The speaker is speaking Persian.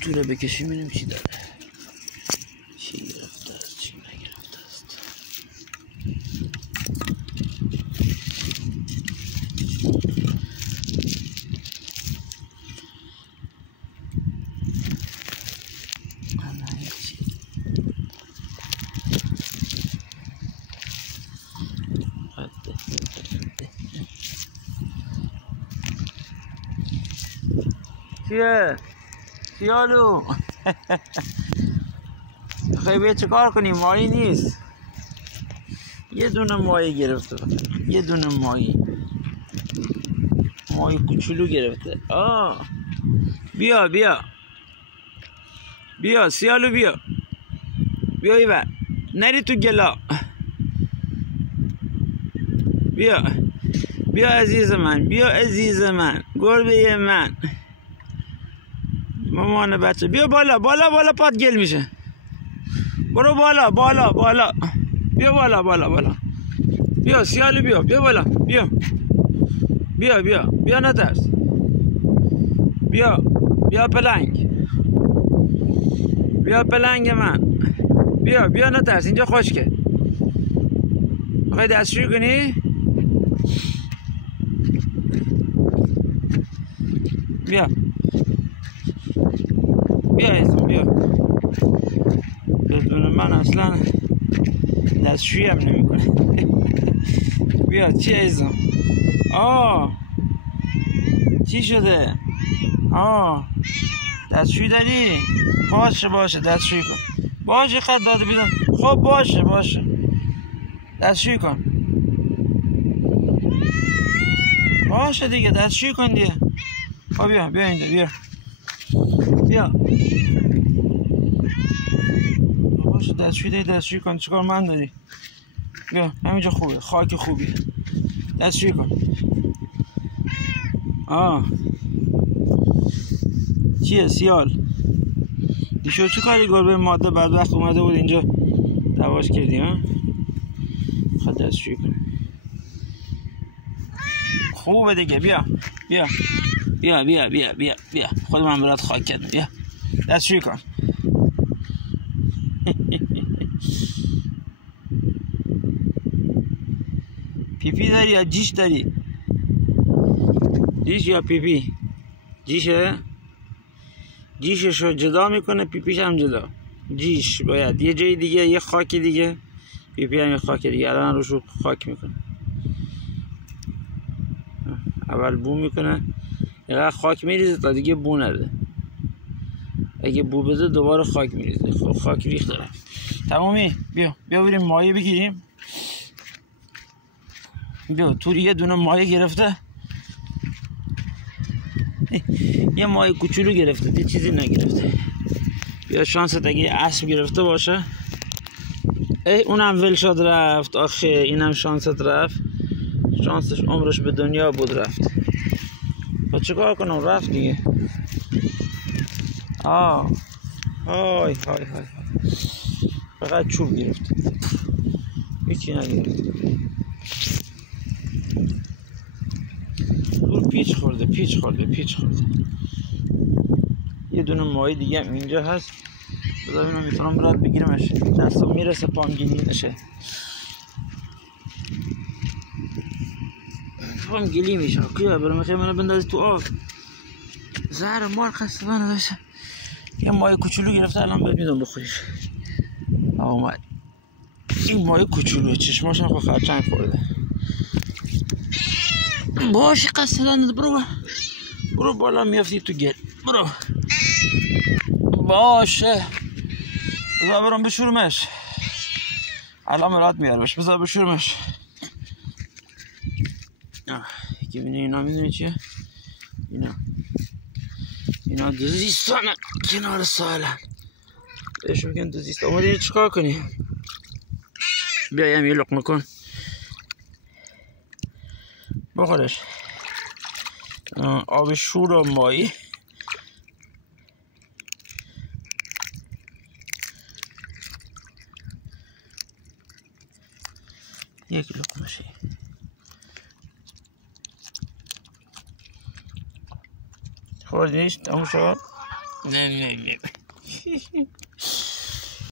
تو رو بکشیم ببینیم چی داره، چی گرفته است چی نگرفته است. چیه؟ خیالو خیلی چه کار کنیم؟ ماهی نیست، یه دونه ماهی گرفته، یه دونه ماهی کوچولو گرفته. بیا بیا بیا سیالو بیا ایور، نری تو گلا. بیا عزیز من، بیا عزیز من، گربه من، مامان بچه. بیا بالا بالا بالا، پات گل میشه. برو بالا بالا بالا، بیا بالا بالا بالا. بیا سیالو بیا بالا، بیا نترس. بیا پلنگ من، بیا نترس، اینجا خشکه. میخوای دستشویی کنی؟ بیا ایزم بدون من اصلا دستشویی هم نمی کنه. بیا چی ایزم؟ چی شده؟ دستشویی داری؟ باشه دستشویی کن. باشه خط داده بیدم. خب باشه دستشویی کن. باشه دیگه دستشویی کن دیگه. خب بیا اینجا بیا باشه دستشویی کن. چیکار من داری؟ بیا همینجا خوبه، خاک خوبی، دستشویی کن. چیه سیال؟ بیشو چی کاری؟ گربه ماده بدبخت اومده بود اینجا دواش کردی ها؟ خود دستشویی کن. خوبه دیگه. بیا خود من برات خاک کردم. بیا دستشویی کن. پیپی داری یا جیش داری؟ جیش یا پیپی؟ جیشش رو جدا میکنه، پیپیش هم جدا. جیش باید یه جای دیگه، یه خاک دیگه، پیپی هم یه خاک دیگه. الان روشو خاک میکنه. اول بو میکنه، یه خاک میریزه تا دیگه بو نده. اگه بو بده دوباره خاک میریزه. خب خاک ریخت داره. تمامی. بیا بریم ماهی بگیریم. بیا توری یه دونه ماهی گرفته. یه ماهی کوچولو گرفته، یه چیزی نگرفته. بیا شانست اگه اسب گرفته باشه. اونم ول شد رفت. آخه اینم شانست رفت. شانسش عمرش به دنیا بود رفت. با چیکار کنم؟ رفت دیگه. های فقط چوب گرفت، هیچی نگرفت. پیچ خورده. یه دونه ماهی دیگه هم اینجا هست. بذار ببینم میتونم برات بگیرمش. دستم میرسه پام گلی نشه. پام گلی میشه. کیا برام میخوای منو بندازی تو آب؟ زهر مار خسته منو بشه. یه ماهی کوچولو گرفته، الان بهت میدم بخوریش. اومد این ماهی کوچولو، چشماش هم خرچنگ خورده. باشه قصد دانت. برو بالا، میافتی تو گل. برو باشه. بذار برام بشورمش. الان مراد میارمش. بذار بشورمش. که بینه اینا میدونی چیه؟ اینا دوزیستانه کنار سالن. بهش میگن دوزیستان. اومدی چیکار کنی؟ بیایم یه لقمه کن بخورش. آب شور و ماهی. یک لقمه شی. خوردیش؟ تموم شد؟ نه